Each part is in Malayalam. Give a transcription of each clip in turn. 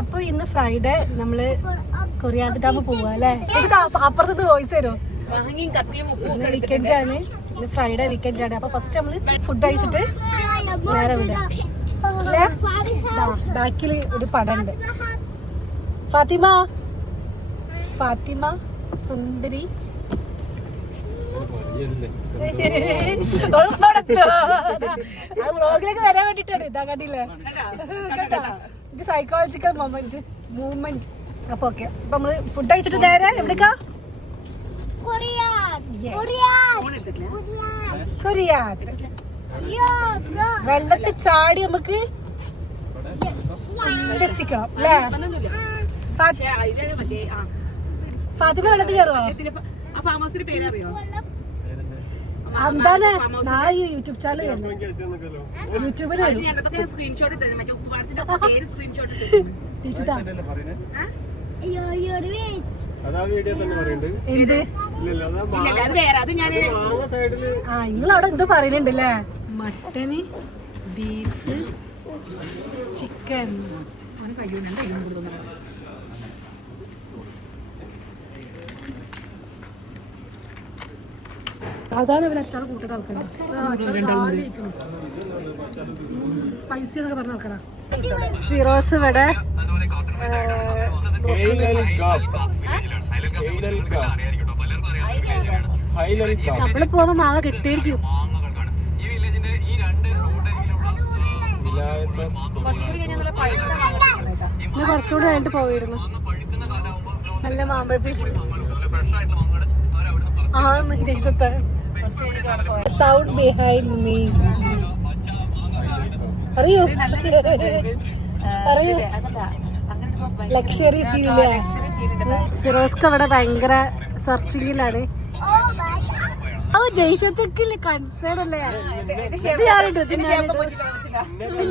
അപ്പൊ ഇന്ന് ഫ്രൈഡേ നമ്മള് കൊറിയാന്ത് ഡാം പോവാ അല്ലേ? അപ്പുറത്ത് വോയിസ് തരും. വീക്കെൻഡ് ആണ്, ഇന്ന് ഫ്രൈഡേ വീക്കെൻഡ് ആണ്. അപ്പൊ ഫസ്റ്റ് നമ്മള് ഫുഡ് കഴിച്ചിട്ട് നേരെ വിടാം. ബാക്കിൽ ഒരു പടം ഉണ്ട്. ഫാത്തിമ ഫാത്തിമ സുന്ദരി വ്ളോഗിലേക്ക് വരാൻ വേണ്ടിട്ടാണ്. ഇതാ കണ്ടില്ലേ, സൈക്കോളജിക്കൽ മൂവ്മെന്റ്. അപ്പൊ ഓക്കെ, അപ്പൊ നമ്മള് ഫുഡ് കഴിച്ചിട്ട് നേരെ എവിടേക്കാ? കൊറിയാത്ത്. വെള്ളത്തിൽ ചാടി നമുക്ക് രസിക്കണം അല്ലേ? ഫാത്തിമ വെള്ളത്തിൽ കയറുവോ? എന്താണ് യൂട്യൂബ് ചാനൽ യൂട്യൂബിൽ നിങ്ങളവിടെ എന്തോ പറയുന്നുണ്ടല്ലേ? Mutton, beef, chicken. അതാണ് ഇവർ അച്ചാർ കൂട്ടത്തെ ആൾക്കാരാണ്. സ്പൈസി എന്നൊക്കെ പറഞ്ഞ ആൾക്കാരാ. ഫിറോസ് ഇവിടെ നമ്മള് പോകുമ്പോ മാങ്ങ കിട്ടിയിരിക്കും. കുറച്ചുകൂടി കഴിഞ്ഞിട്ട് പോയിരുന്നു. നല്ല മാമ്പഴ പീസ്. Sound behind me. അറിയോ അറിയോ ലക്ഷറി ഫീൽ. ഫിറോസ്ക്ക് അവിടെ ഭയങ്കര സെർച്ചിങ്ങിലാണ്. ജയ്ഷത്തൊക്കെ കൺസേൺ അല്ലേ?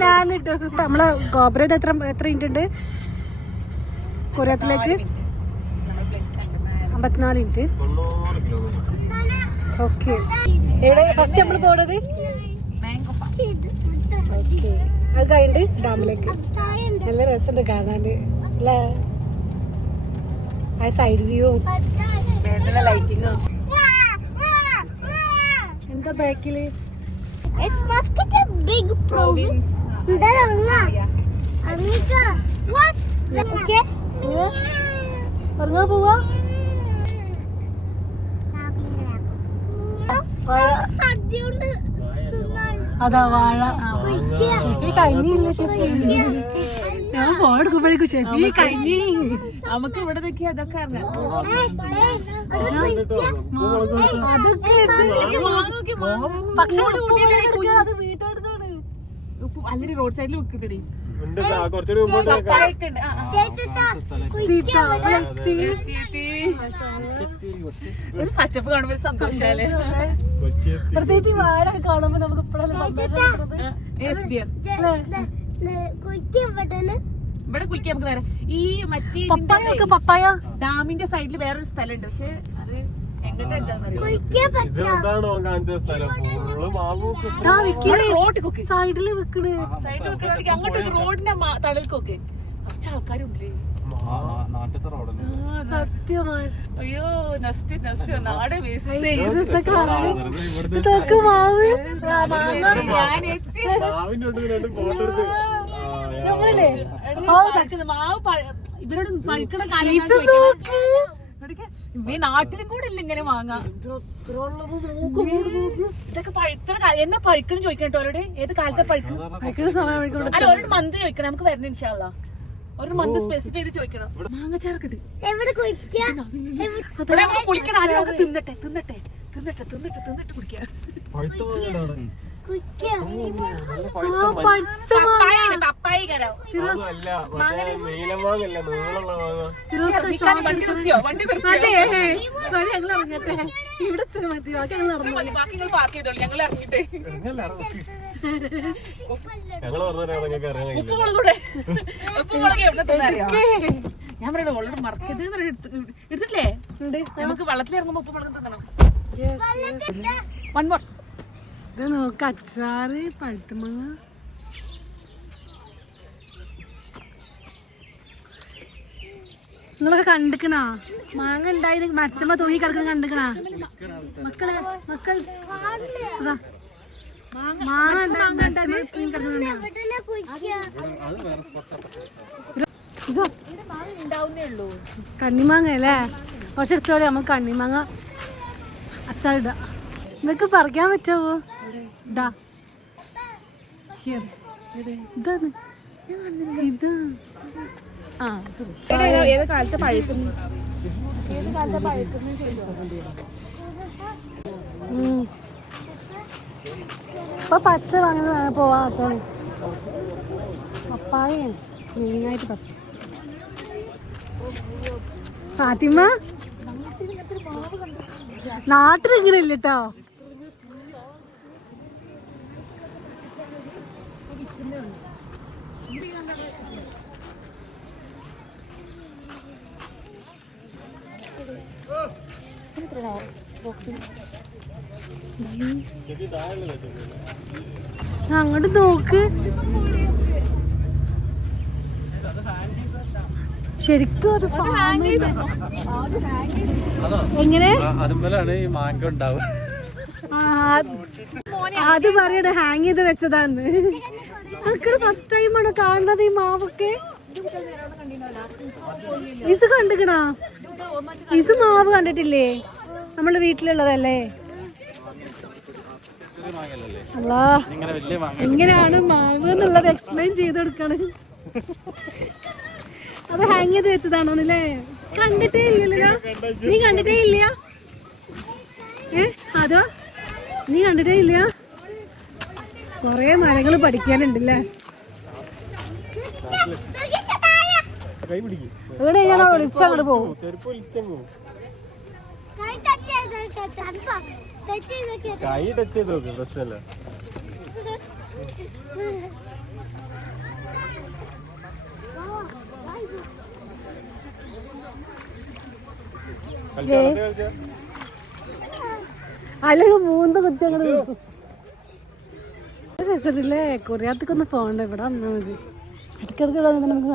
ഞാനിട്ടു. നമ്മളെ ഗോപുരം എത്ര മിനിറ്റ് ഉണ്ട് കൊറിയത്തിലേക്ക്? 54 മിനിറ്റ്. ഓക്കെ, എവിടെ ഫസ്റ്റ് നമ്മൾ പോണത്? ഓക്കെ, അത് കഴിഞ്ഞിട്ട് ഡാമിലേക്ക്. നല്ല രസമുണ്ട് കാണാണ്ട് അല്ലേ? ആ സൈഡ് വ്യൂ, എന്താ ബാക്കില്? ഉറങ്ങാൻ പോവാ? അതാ വാഴ. ഷെഫി കഴിഞ്ഞില്ല. ഷെഫി ഞാൻ ഫോൺ എടുക്കുമ്പോഴേക്കും ഷെഫി കഴിഞ്ഞി. നമുക്ക് ഇവിടെ അതൊക്കെ പക്ഷെ അത് വീട്ടെടുത്താണ്. അല്ലെങ്കിൽ റോഡ് സൈഡിൽ വിൽക്കിട്ടേ. ഒരു പച്ചപ്പ് കാണുമ്പോ സന്തോഷല്ലേ? പ്രത്യേകിച്ച് വാഴ കാണുമ്പോ നമുക്ക് ഇവിടെ കുളിക്കാൻ നമുക്ക് വേറെ ഈ മറ്റേ പപ്പായ ഡാമിന്റെ സൈഡിൽ വേറൊരു സ്ഥലമുണ്ട്. പക്ഷെ അത് എങ്ങോട്ടാ സൈഡില് വെക്കണ്. സൈഡിൽ വെക്കണെങ്കിൽ അങ്ങോട്ട് റോഡിന്റെ തടൽക്കൊക്കെ കുറച്ച് ആൾക്കാരുണ്ടല്ലേ. സത്യമായി അയ്യോ നസ്റ്റ് നാട് ഇവരോട് പഴുക്കണ കാലം നാട്ടിലും കൂടെ ഇല്ല ഇങ്ങനെ വാങ്ങാം. ഇതൊക്കെ പഴുത്തണ എന്നെ പഴുക്കണം ചോദിക്കണം കേട്ടോ അവരോട്. ഏത് കാലത്തെ പഴുക്കണ സമയം അല്ല, ഒരു മന്ത് ചോദിക്കണം. നമുക്ക് വരണം ഇൻഷാ അല്ലാ. ഒരു മന്ത് സ്പെസിഫൈ ചെയ്ത് ചോദിക്കണം. മാങ്ങച്ചാറൊക്കെ കുളിക്കണം. ആദ്യം നമുക്ക് തിന്നട്ടെ കുടിക്കാം. ഞാൻ പറയണ ഓൾറെഡി മറക്കത് എടുത്തിട്ടില്ലേ? നമുക്ക് വെള്ളത്തിൽ ഇറങ്ങുമ്പോ ഉപ്പ് മുളക് തിന്നണം. ഇത് നോക്ക്, അച്ചാറ്, പഴുത്തമാങ്ങ. നിങ്ങളൊക്കെ കണ്ടിക്കണാ മാങ്ങ ഉണ്ടായി മരത്തുമ്പോ തൂങ്ങി കിടക്കുന്ന കണ്ടിക്കണാ മക്കളെ മക്കൾ മാങ്ങ കണ്ണിമാങ്ങ അല്ലേ കുറച്ച് എടുത്തോളി നമുക്ക് കണ്ണിമാങ്ങ അച്ചാറിടാ നിങ്ങക്ക് പറിക്കാൻ പറ്റുമോ ഇതാ ഇതാണ് ഇതാ ഏത് കാലത്ത് പഴുക്കുന്നു ഇപ്പൊ പച്ച വാങ്ങുന്ന പോവാ പപ്പായ മെയിനായിട്ട് ഫാത്തിമ നാട്ടിലിങ്ങനെ ഇല്ല കേട്ടോ. അങ്ങോട്ട് നോക്ക് ശരിക്കും അത് എങ്ങനെ അത് പറയണേ ഹാങ് ചെയ്ത് വെച്ചതാന്ന്. മക്കള് ഫസ്റ്റ് ടൈമാണോ കാണുന്നത് ഈ മാവൊക്കെ? ഇത് കണ്ടിക്കണാ? ഇത് മാവ് കണ്ടിട്ടില്ലേ? നമ്മള് വീട്ടിലുള്ളതല്ലേ? അല്ലാ എങ്ങനെയാണ് മാവ് എന്നുള്ളത് എക്സ്പ്ലെയിൻ ചെയ്ത് കൊടുക്കണ്. അത് ഹാങ് ചെയ്ത് വെച്ചതാണോന്നല്ലേ? കണ്ടിട്ടേ ഇല്ലല്ലോ. നീ കണ്ടിട്ടേ ഇല്ല? അതോ നീ കണ്ടിട്ടേ ഇല്ല? കൊറേ മരങ്ങള് പഠിക്കാനുണ്ടല്ലേ? ഇവിടെ ഞാൻ ഒളിച്ചങ്ങോട്ട് പോകും. കൈ ടച്ച് ചെയ്ത് നോക്ക് പ്രശ്നമല്ല. അല്ലെങ്കിൽ മൂന്ന് കുത്തി അങ്ങോട്ട് രസമില്ലേ? കൊറിയാത്തേക്കൊന്ന് പോകണ്ട, ഇവിടെ വന്നാൽ മതി. ഇടയ്ക്കിടയ്ക്ക് ഇവിടെ വന്നിട്ട് നമുക്ക്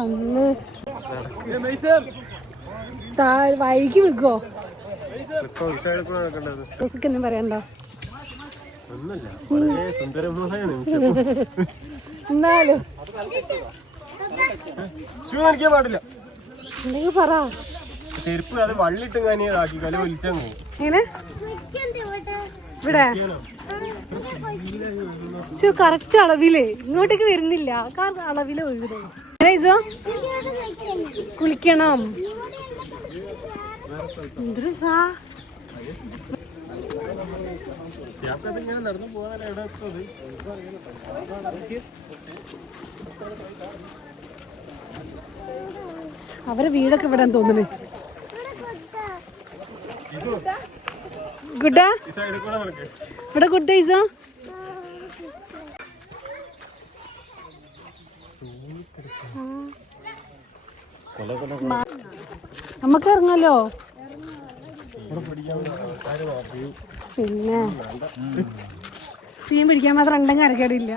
നല്ല വഴിക്ക് വെക്കോ ഒന്നും പറയണ്ടോ? എന്നാലും പാടില്ല എന്തെങ്കിലും പറ. ചെരുപ്പ് അത് വള്ളിട്ട് കാനിയതാക്കി കല വലിച്ചാൻ പോകും. എങ്ങനെ ഇവിടെ കറക്റ്റ് അളവില് ഇങ്ങോട്ടേക്ക് വരുന്നില്ല. കാരണം അളവില് ഒഴുകുന്നു. കുളിക്കണം. എന്തൊരുസാ നടന്നു പോകാൻ അവരെ വീടൊക്കെ ഇവിടെ തോന്നുന്നു. ഗുഡാ ഇവിടെ ഗുഡ് ഡേയ്സോ? നമുക്ക് ഇറങ്ങാലോ. പിന്നെ സീൻ പിടിക്കാൻ മാത്രം ഉണ്ടെങ്കിൽ അരക്കേടില്ല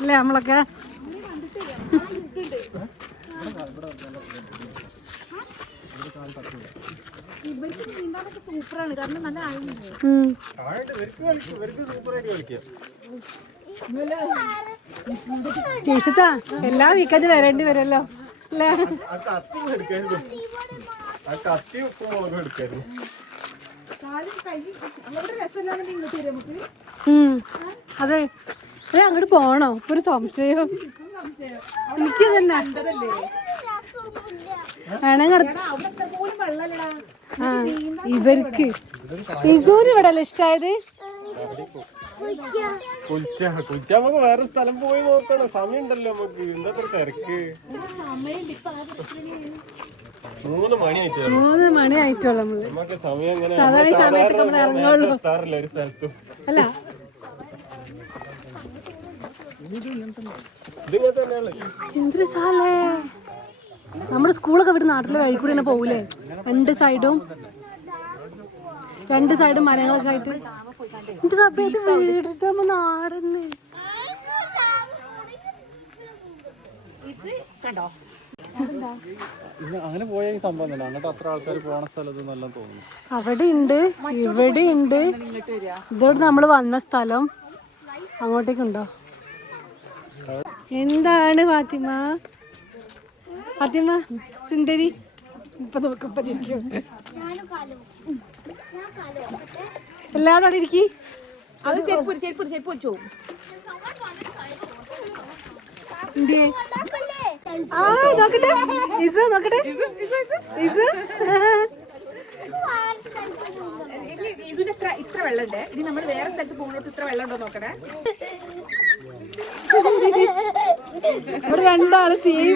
അല്ലേ നമ്മളൊക്കെ. സൂപ്പറാണ് കാരണം നല്ല ചേച്ചിത്താ എല്ലാ വീക്കാറ്റ് വരേണ്ടി വരുമല്ലോ അല്ലേ? അതെ അങ്ങോട്ട് പോണോ? ഒരു സംശയം എനിക്ക് തന്നെ. ഇവർക്ക് ഇസൂര് ഇവിടെ അല്ലേ ഇഷ്ടായത്? നമുക്ക് വേറെ സ്ഥലം പോയി നോക്കണം. സമയം ഉണ്ടല്ലോ നമുക്ക്. എന്താ തിരക്ക്? 3 മണി ആയിട്ടുള്ളൂ. നമ്മള് നമുക്ക് സമയം സാധാരണ ഈ സമയത്ത് നമ്മൾ ഇറങ്ങുള്ളൂ. ഒരു സ്ഥലത്തും അല്ല ഇതിങ്ങനെ തന്നെയാണ്. എന്തൊരു സാലേ നമ്മുടെ സ്കൂളൊക്കെ വിട്ട് നാട്ടിലെ വഴി കൂടി തന്നെ പോകൂലേ? രണ്ട് സൈഡും മരങ്ങളൊക്കെ ആയിട്ട്. എന്തിനാ ഇത് വീട് നാടന്നെ. അങ്ങനെ പോയ ഈ സംഭവം തന്നെ അങ്ങോട്ട് അത്ര ആൾക്കാർ പോണ സ്ഥലത്ത് നല്ല തോന്നുന്നു. അവിടെ ഉണ്ട്, ഇവിടെ ഉണ്ട്. ഇതോട് നമ്മൾ വന്ന സ്ഥലം അങ്ങോട്ടേക്കുണ്ടോ? എന്താണ് ഫാത്തിമ? ഫാത്തിമ സുന്ദരി ഇപ്പൊ നോക്കപ്പ ചിരിക്കും. എല്ലാവരും അവിടെ ഇരിക്കി. അത് ചെരുപ്പ് വെച്ചു ആ നോക്കട്ടെ ഇസ് നോക്കട്ടെ ഇസ് ഇതിന് ഇത്ര വെള്ളമുണ്ട്. ഇനി നമ്മൾ വേറെ സ്ഥലത്ത് പോകുന്നത് ഇത്ര വെള്ളം ഉണ്ടോ നോക്കണേ. ഇവിടെ രണ്ടാള് സീൻ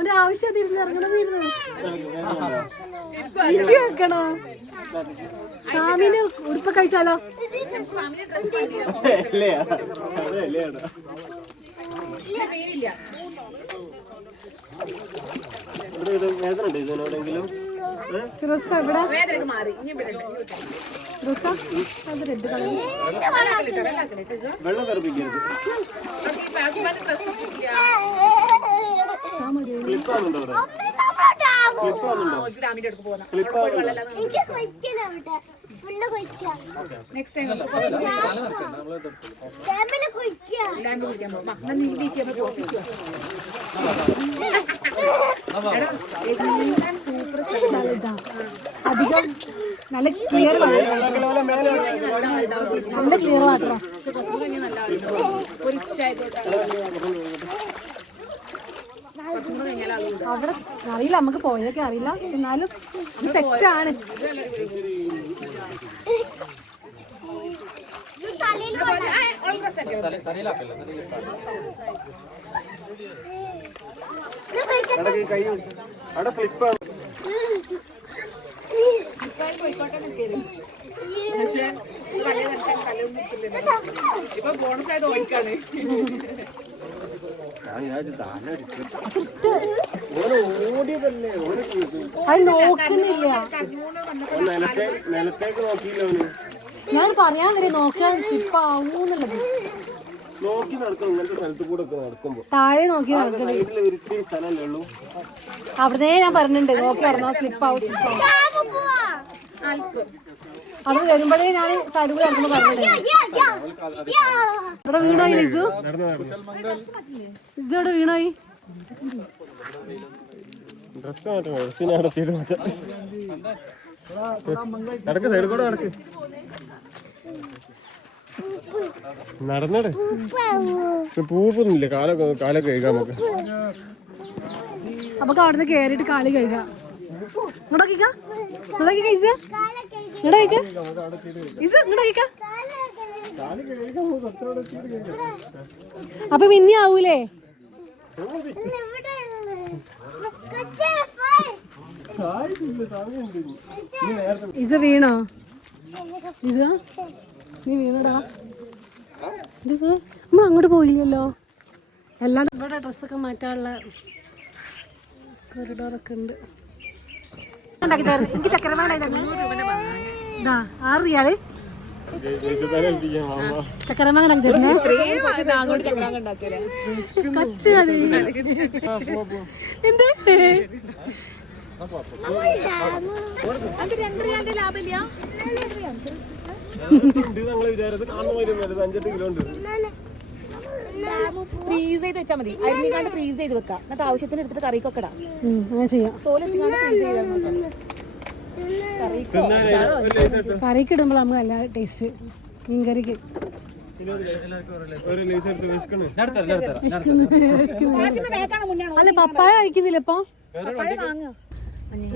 ഒരു ആവശ്യം തിരിഞ്ഞ് ഇറങ്ങണമായിരുന്നു. എനിക്ക് വെക്കണോ? ഫാമിന് ഉടുപ്പ് കഴിച്ചാലോ? ഫിറോസ്ക ഇവിടെ ഫിറോസ്ക അത് റെഡ് കളർ വെള്ളം തെറിപ്പിക്കരുത്. സ്ലിപ്പ് ആവുന്നുണ്ടോ അവിടെ? സ്ലിപ്പ് ആവുന്നുണ്ടോ? സ്ലിപ്പ് ആവുന്നുണ്ടോ? നെക്സ്റ്റ് ടൈം സൂപ്പർ അധികം നല്ല ക്ലിയർ നല്ല ക്ലിയർ വാട്ടറാ. അവിടെ അറിയില്ല, നമുക്ക് പോയതൊക്കെ അറിയില്ല. എന്നാലും ഇത് സെറ്റാണ്. കൈ അവിടെ സ്ലിപ്പ് ആണ്. ഇപ്പൊ ബോണസ് ആയത് ഓയിക്കാണ്. ഓടിയതല്ലേ അത് നോക്കുന്നില്ല. നിലത്തേക്ക് നോക്കിയില്ല. ഞാൻ പറയാൻ വരെ നോക്കിയാൽ സ്ലിപ്പ് ആവൂന്നുള്ളത്. നോക്കി നടക്കണം. ഇങ്ങനത്തെ സ്ഥലത്ത് കൂടെ ഒക്കെ നടക്കുമ്പോ താഴെ നോക്കി നടക്കുന്നത്. സൈഡിൽ ഒരിത്തിരി സ്ഥലമല്ലേ ഉള്ളൂ. അവിടെ ഞാൻ പറഞ്ഞിട്ടുണ്ട് നോക്കി നടന്നോ സ്ലിപ്പ് ആവും. അവിടെ വരുമ്പോഴേ ഞാൻ സൈഡിൽ കൂടെ നടക്കുന്നു പറഞ്ഞിട്ടുണ്ട്. ഇവിടെ വീണോയി ലിസു? ലിസു ഇവിടെ വീണോയി? ഡ്രസ് മാറ്റം നടക്ക്. സൈഡിൽ കൂടെ നടക്ക്. നടന്നടേ. പൂപ്പൊന്നുമില്ല. കാലൊക്കെ കഴുകാം നമുക്ക്. നമുക്ക് അവിടുന്ന് കേറിയിട്ട് കാല് കഴുകാം. അപ്പൊ പിന്നെ ആവൂലേ? ഇസ വീണോ? ഇസ നീ വീണടാ. നമ്മൾ അങ്ങോട്ട് പോയില്ലല്ലോ. എല്ലാം ഇവിടെ ഡ്രസ്സൊക്കെ മാറ്റാനുള്ള കോറിഡോറൊക്കെ ഉണ്ട്. എനിക്ക് ചക്കരമാ അറിയാലേ ചക്കരമാ ഉണ്ടാക്കി തരുന്നേ. കച്ച് മതി. എന്ത് ഫ്രീസ് ചെയ്ത് വെച്ചാൽ മതി. അരിഞ്ഞാണ്ട് ഫ്രീസ് ചെയ്ത് വെക്കാം. എന്നിട്ട് ആവശ്യത്തിന് എടുത്തിട്ട് കറിക്കൊക്കെ ഇടാം. അങ്ങനെ ചെയ്യാം. തോലെത്തിക്കാണ്ട് ഫ്രീസ് ചെയ്താൽ കറിക്ക് ഇടുമ്പോൾ നമുക്ക് നല്ല ടേസ്റ്റ്. മീൻകറിക്ക് അല്ല പപ്പായ കഴിക്കുന്നില്ല ഇപ്പൊ.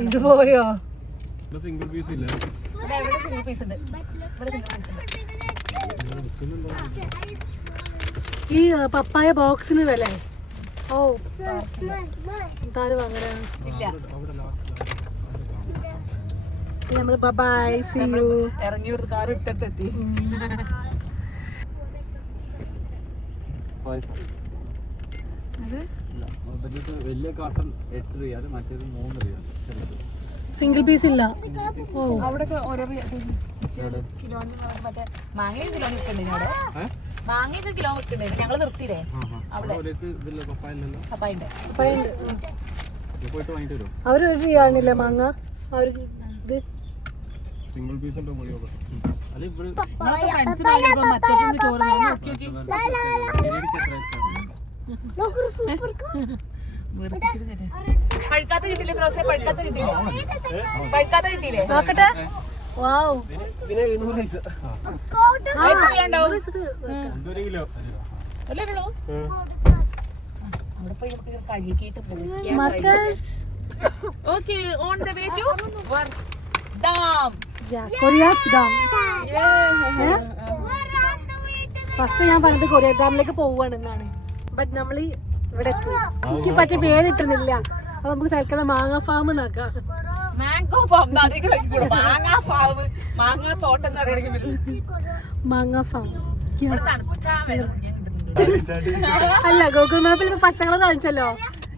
ഇത് പോയോ? സിംഗിൾ പീസ് ഇല്ല. സിംഗിൾ പീസ് ഉണ്ട്. ഈ പപ്പായ ബോക്സിന് വില? ഓ താര് വാങ്ങണ നമ്മള് ബൈ സീ യു. ഇറങ്ങി കാർ ഇട്ടെത്തി. വലിയ കാട്ടൺ 8 റിയാൽ, മറ്റേത് 3 റിയാൽ. സിംഗിൾ പീസ് ഇല്ല. ഓ അവിടെ ഓരോ കിലോന് മറ്റേ മാങ്ങ കിലോന് ഇട്ടുണ്ട്. മാങ്ങയൊക്കെ കിലോ വെക്കണ്ടായിരുന്നു, ഞങ്ങള് നിർത്തിയില്ലേ അവിടെ ഇതില്ല പപ്പായല്ലോ പപ്പായിന്റെ. പോയിട്ട് വാങ്ങിട്ട് വരുമോ? അവരൊരു റിയാലിനില്ലേ മാങ്ങ അവർക്ക് ഇത് സിംഗിൾ പീസ് ഉണ്ടോ പൊളിയോ അല്ല ഇവിടെ ഫ്രണ്ട്സ് മറ്റൊന്ന് ചോറ് നോക്കി പഴുക്കാത്ത കിട്ടില്ലേ ക്രോസെ? പഴുക്കാത്ത കിട്ടില്ലേ? പഴുക്കാത്ത കിട്ടിയില്ലേ? നോക്കട്ടെ. വാവ്. ഇതിന് 700 പൈസ ഉണ്ടാവും എന്തൊരു കിലോ അല്ലേ ഉള്ളൂ. അവിടെ പോയി നമുക്ക് കഴുകിയിട്ട് പോയി. മക്കൾസ് okay, on the way to dam. കൊറിയ ഡാം. ഫസ്റ്റ് ഞാൻ പറഞ്ഞത് കൊറിയ ഡാമിലേക്ക് പോവാണെന്നാണ്. ബട്ട് നമ്മള് ഇവിടെ എത്തി. എനിക്ക് പറ്റിയ പേര് കിട്ടുന്നില്ല. അപ്പൊ നമുക്ക് സർക്കാർ മാങ്ങ ഫാം നോക്കാം. Mango farm. മാങ്ങാ ഫാം, മാങ്ങാ തോട്ടം എന്ന് പറയുന്നത് മാങ്ങ ഫാം തണുക്കാൻ വെള്ളം കുടിക്കാൻ കിട്ടുന്നുണ്ട്. അല്ല, ഗൂഗിൾ മാപ്പിൽ ഇപ്പൊ പച്ചക്കളർ കാണിച്ചല്ലോ,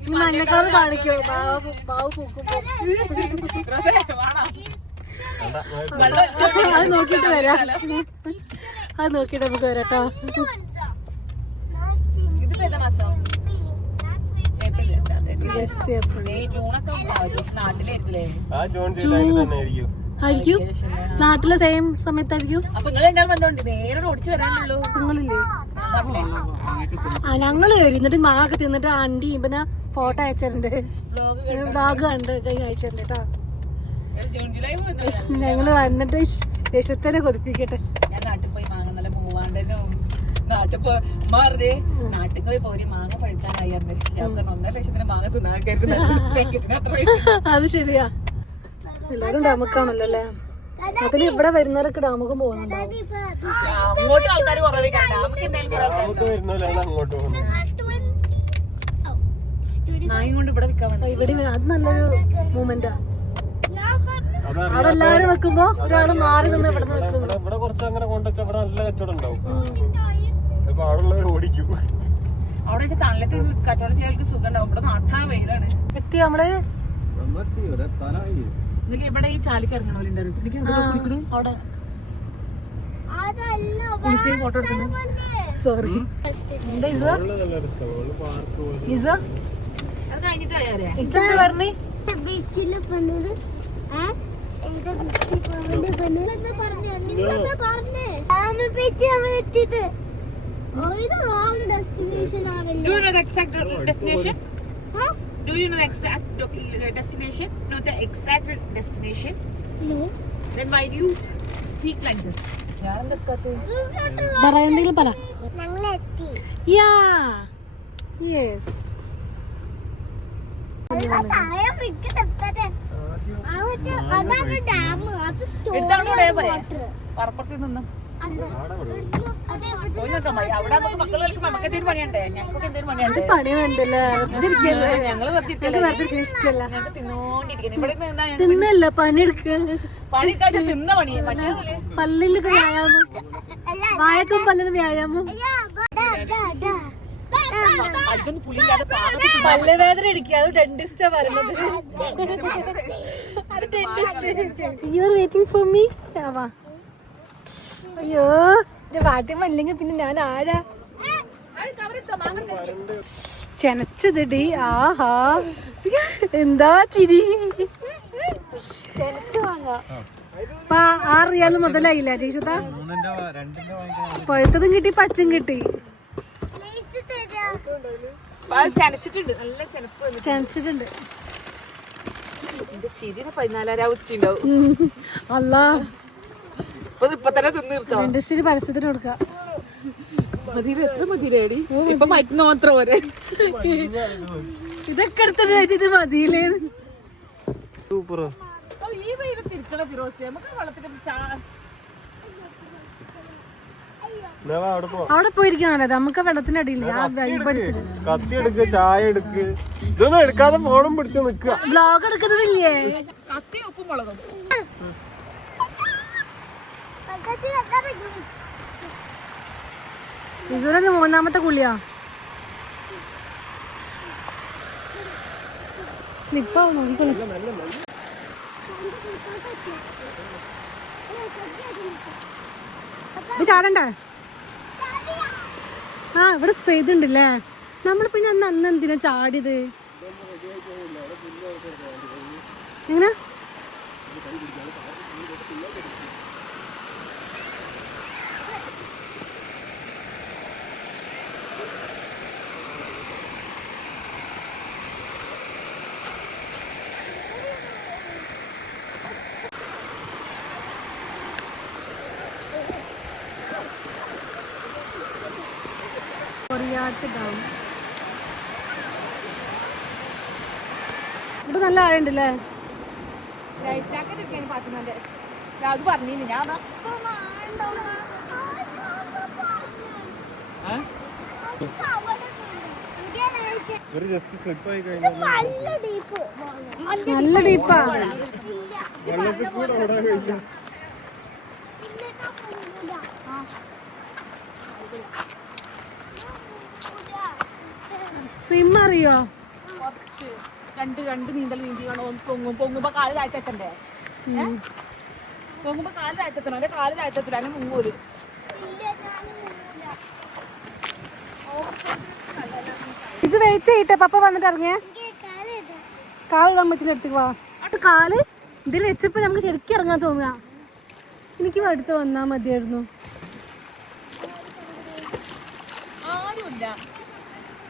ഇനി മഞ്ഞ കളർ കാണിക്കോ മാവ് പൂക്കുമ്പോ. റോസേ, വേണോ? അത് നോക്കിട്ട് വരാം. അത് നോക്കിട്ട് നമുക്ക് വരാട്ടോ. ഇതിപ്പോ ഏതാ മാസം? ആ ജൂൺ ജൂലൈയിൽ തന്നെ ആയിരിക്കും. ആയിരിക്കും നാട്ടിലെ സെയിം സമയത്തായിരിക്കും. അപ്പൊ നിങ്ങൾ എന്താ ബന്ധമുണ്ട്? നേരെ ഓടിച്ചു വരാനുള്ളൂ. നിങ്ങളില്ലേ? ആ ഞങ്ങള് വരും. എന്നിട്ട് മാങ്ങൊക്കെ തിന്നിട്ട് ആന്റി പിന്നെ ഫോട്ടോ അയച്ചിട്ടുണ്ട്, വ്ളോഗ് കണ്ട് കഴിഞ്ഞ അയച്ചിട്ടുണ്ട് കേട്ടോ. ജൂൺ ജൂലൈ ഞങ്ങള് വന്നിട്ട് ദേശത്തിനെ കൊതിപ്പിക്കട്ടെ. ഞാൻ നാട്ടിൽ പോയി മാങ്ങ നല്ല മൂവാണ്ടനും നാട്ടിൽ പോയി മാറി നാട്ടിൽ പോയി പോരി മാങ്ങ പഴുക്കാനായി. 1.5 മാങ്ങ തിന്നാൻ. അത് ശരിയാ. എല്ലാരും ഡാമക്കാണല്ലോ അല്ലേ? അതിന് ഇവിടെ വരുന്നവരൊക്കെ ഡാമൊക്കെ പോകുന്നുണ്ടാവും. അങ്ങോട്ടും ആൾക്കാർ കുറവേ കാരണം നമുക്ക് എന്തായാലും അങ്ങോട്ട് വരുന്നവരാണ് അങ്ങോട്ട് പോകുന്നത്. നായും കൊണ്ട് ഇവിടെ വിൽക്കാൻ വന്നത്. ഇവിടെ അത് നല്ലൊരു മൂമെന്റാ. അവിടെ എല്ലാരും വെക്കുമ്പോ ഒരാള് മാറി നിന്ന് ഇവിടെ വെക്കുന്നു. ഇവിടെ കുറച്ച് അങ്ങനെ കൊണ്ടുവച്ചാൽ ഇവിടെ നല്ല കച്ചവടം ഉണ്ടാവും. അപ്പൊ അവിടെ ഉള്ളവർ ഓടിക്കും. അവിടെ വെച്ചാൽ തണലത്ത് കച്ചവടം ചെയ്യാൻ സുഖം ഉണ്ടാവും. ഇവിടെ നാട്ടാൻ വെയിലാണ്. എത്തി നമ്മള് നിങ്ങൾക്ക് ഇവിടെ ഈ ചാലിക്ക് ഇറങ്ങണോലുണ്ടായിരുന്നു. അവിടെ പുളിശ്ശേരി ഫോട്ടോ എടുക്കുന്നു. സോറി. എന്താ ഇസ? ഇസ അത് കഴിഞ്ഞിട്ട് ആയാലേ ഇസ എന്താ പറഞ്ഞേ? ബീച്ചില് പെണ്ണൂര് Do you know the exact destination? Huh? Do you know the exact destination? Know the exact destination? No. Then why do you speak like this? പറ, എന്തെങ്കിലും പറ. ഞങ്ങളെത്തി. യാ യെസ്. പറപ്പുറത്ത് നിന്ന് പോയി നോക്കാൻ മതി. അവിടെ നമുക്ക് മക്കൾ കളിക്കുമ്പോൾ നമുക്ക് എന്തെങ്കിലും പണിയുണ്ടേ? ഞങ്ങൾക്ക് എന്തെങ്കിലും പണിയുണ്ട്. പണിയുണ്ടല്ലേ? ഞങ്ങള് വെറുതെ ഇഷ്ടല്ല. ഞങ്ങൾക്ക് തിന്നോണ്ടിരിക്കുന്നു. ഇവിടെ നിന്നാ തിന്നല്ല, പണിയെടുക്ക. പണിക്കാച്ച തിന്ന പണി മറ്റേ പല്ലിലൊക്കെ വ്യായാമം, വായക്കും പല്ലിന് വ്യായാമം. അതൊന്നും പുളിയില്ലാതെ പാകത്തിൽ പല്ലുവേദന എടുക്കുക. അത് ഡെന്റിസ്റ്റാ പറഞ്ഞത്. You are waiting for me. ആവാ. അയ്യോ, എന്റെ വാട്ടിയമ്മ ഇല്ലെങ്കിൽ പിന്നെ ഞാൻ ആരാ? ചെനച്ചതടി. ആഹാ, എന്താ ചിരി. ചെനച്ചു വാങ്ങാ. 6 റിയാൽ മുതലായില്ല ചേച്ചതാ. പഴുത്തതും കിട്ടി, പച്ചും കിട്ടി. ചനച്ചിട്ടുണ്ട്. നല്ല ചെനപ്പ് ചെനച്ചിട്ടുണ്ട്. എന്റെ ചിരിന് 14 ഉച്ചുണ്ടാവും. അല്ല, ഇപ്പൊ തന്നെ തിന്ന് തീർത്തോ? ഇൻഡസ്ട്രിയിൽ പരസ്യത്തിന് കൊടുക്കാം. മതിയില് എത്ര മതിയിലേടി? ഇപ്പൊ മയക്കുന്ന മാത്രം പോരെ. ഇതൊക്കെ എടുത്തിട്ട് വെച്ചിട്ട് മതിയില്ലേ? സൂപ്പർ. ഈ വെയില് തിരിക്കണ ഫിറോസ്. നമുക്ക് വെള്ളത്തിന്റെ അവിടെ പോയിരിക്കണല്ലേ, നമുക്ക് വെള്ളത്തിന്റെ അടിയില്ല. കത്തി എടുക്ക്, ചായ എടുക്ക്, ഇതൊന്നും എടുക്കാതെ ഫോണും പിടിച്ച് നിക്കുക. വ്ലോഗ് എടുക്കുന്നതില്ലേ? കത്തി ഉപ്പും മുളകും. ഇസുവിന്റെ 3ാമത്തെ കുളിയാ. സ്ലിപ്പാവും, നോക്കിക്കളി. ഇത് ചാടണ്ടേ? ആ ഇവിടെ സ്പേസ് ഉണ്ടല്ലേ. നമ്മൾ പിന്നെ അന്ന് എന്തിനാ ചാടിയത്? എങ്ങനെ കൊറിയാട്ട് ഡാം. ഇവിടെ നല്ല ആഴുണ്ടല്ലേ. ലൈഫ് ജാക്കറ്റ് എടുക്കാൻ പാത്തുമാന്റെ അത് പറഞ്ഞിന് ഞാൻ ഒരു ജസ്റ്റ് സ്ലിപ്പ് ആയി കഴിഞ്ഞാൽ നല്ല ഡീപ്പാ. വെള്ളത്തിൽ കൂടെ ഓടാൻ കഴിയില്ല. സ്വിം അറിയോ? കുറച്ച് രണ്ട് നീന്തൽ നീന്തി വേണം. പൊങ്ങുമ്പോ കാല് താഴ്ത്തെത്തണ്ടേ? പൊങ്ങുമ്പോ കാല് താഴ്ത്തെത്തണം. എന്റെ കാല് താഴ്ത്തെത്തില്ല, അതിന് മുങ്ങൂര്. ഇത് വെയിറ്റ് ചെയ്യട്ടെ. പപ്പ വന്നിട്ട് ഇറങ്ങിയ കാല് അമ്മച്ചിന്റെ അടുത്തേക്ക് വാ. കാല് ഇതിൽ വെച്ചപ്പോ നമുക്ക് ശരിക്കും ഇറങ്ങാൻ തോന്നുക. എനിക്ക് അടുത്ത് വന്നാ മതിയായിരുന്നു. ആരുമില്ല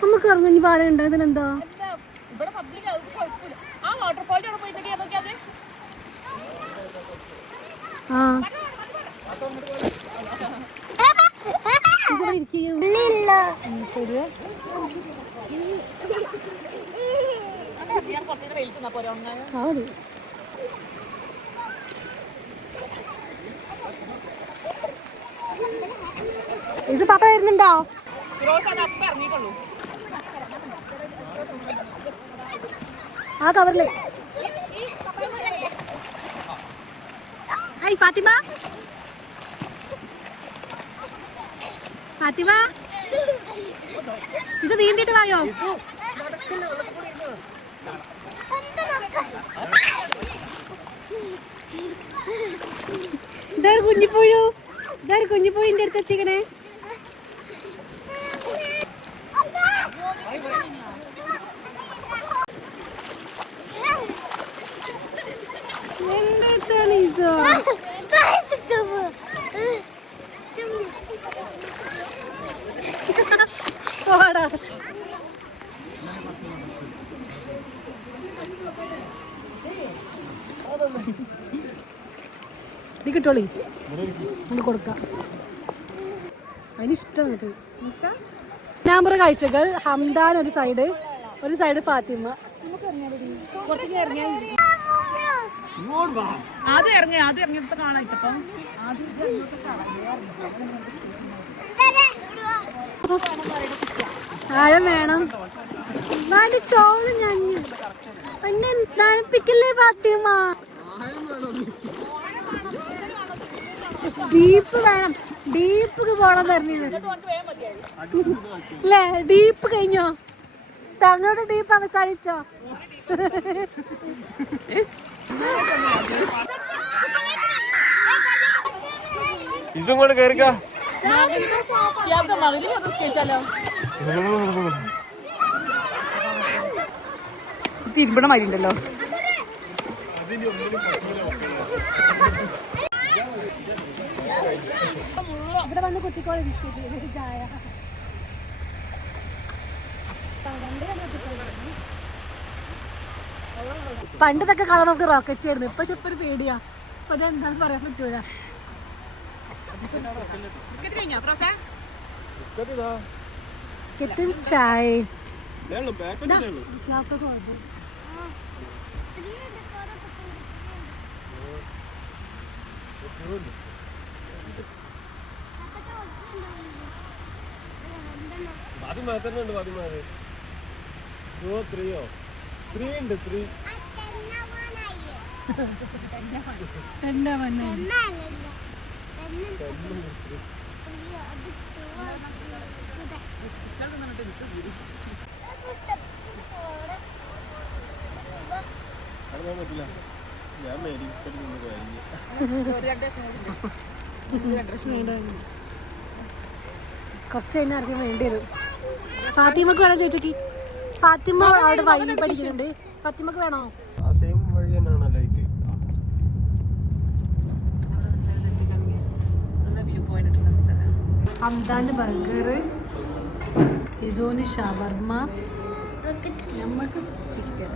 നമുക്ക് ഇറങ്ങി. ഇനി പാല ഉണ്ടായതിനെന്താ? ഇവിടെ പബ്ലിക് കുഴപ്പമില്ല. ആ വാട്ടർഫാളിന്റെ അവിടെ പോയിട്ട് നോക്കിയാൽ ആ കുറച്ചു വെയിൽ തിന്നാ പോരെ ഒന്നായ. ഇത് പാപ്പ വരുന്നുണ്ടോ? ഫിറോസ് അത് അപ്പം ഇറങ്ങിയിട്ടുള്ളൂ. ആ കവറില്. ഹായ് ഫാത്തിമ. ഫാത്തിമ ഇത് നീന്തിട്ട് വായോ. ഇതൊരു കുഞ്ഞിപ്പുഴു. ഇതൊരു കുഞ്ഞിപ്പുഴിന്റെ അടുത്ത് എത്തിക്കണേ. എന്താണ് ഇത്? പോടാ. ഇത് കിട്ടോളി നമുക്ക് കൊടുക്കാം. അതിനിഷ്ടം. നമ്പർ കാഴ്ചകൾ. ഹംദാൻ ഒരു സൈഡ് ഫാത്തിമ. കുറച്ച് ഇറങ്ങിയാൽ ആദ്യം ഇറങ്ങിയപ്പോ കാണാം. ആഴം വേണം. ചോള് ഞാൻ എന്നെ തണുപ്പിക്കല്ലേ ഫാത്തിമ. ഡീപ്പ് വേണം. ഡീപ്പ് പോണം പറഞ്ഞത് അല്ലേ? ഡീപ്പ് കഴിഞ്ഞോ? തങ്ങളുടെ ഡീപ്പ് അവസാനിച്ചോ? ഇതും കൂടെ കയറിക്കാ. തിരുമ്പണ മതി ഉണ്ടല്ലോ. ഇവിടെ വന്ന് കുത്തിക്കോളി ബിസ്ക്കറ്റ് ചായ. പണ്ടതൊക്കെ കാണാൻ നമുക്ക് റോക്കറ്റ് ആയിരുന്നു. ഇപ്പൊ ഇപ്പൊ ഒരു പേടിയാ. അപ്പൊ അതെന്താന്ന് പറയാൻ പറ്റൂല. ബിസ്ക്കറ്റും ചായയും. മാത്രമുണ്ട് 13. 3 ഉണ്ട്. 3 അറിയാൻ പറ്റില്ല. ഞാൻ മേരി ബിസ്ക്കറ്റ് നിന്ന് കഴിഞ്ഞു. കുറച്ച് കഴിഞ്ഞാൽ ആർക്കും വേണ്ടി വരും. ഫാത്തിമക്ക് വേണോ ചേച്ചിക്ക്? ഫാത്തിമ അവിടെ വൈകി പഠിക്കുന്നുണ്ട്. ഫാത്തിമക്ക് വേണോ? ആ സെയിം വഴി തന്നെയാണല്ലോ ഇത്. നല്ല വ്യൂ പോയിന്റ് ഉള്ള സ്ഥലം. ഹംദാന് ബർഗർ, ഇസോന് ഷവർമ, നമുക്ക് ചിക്കൻ.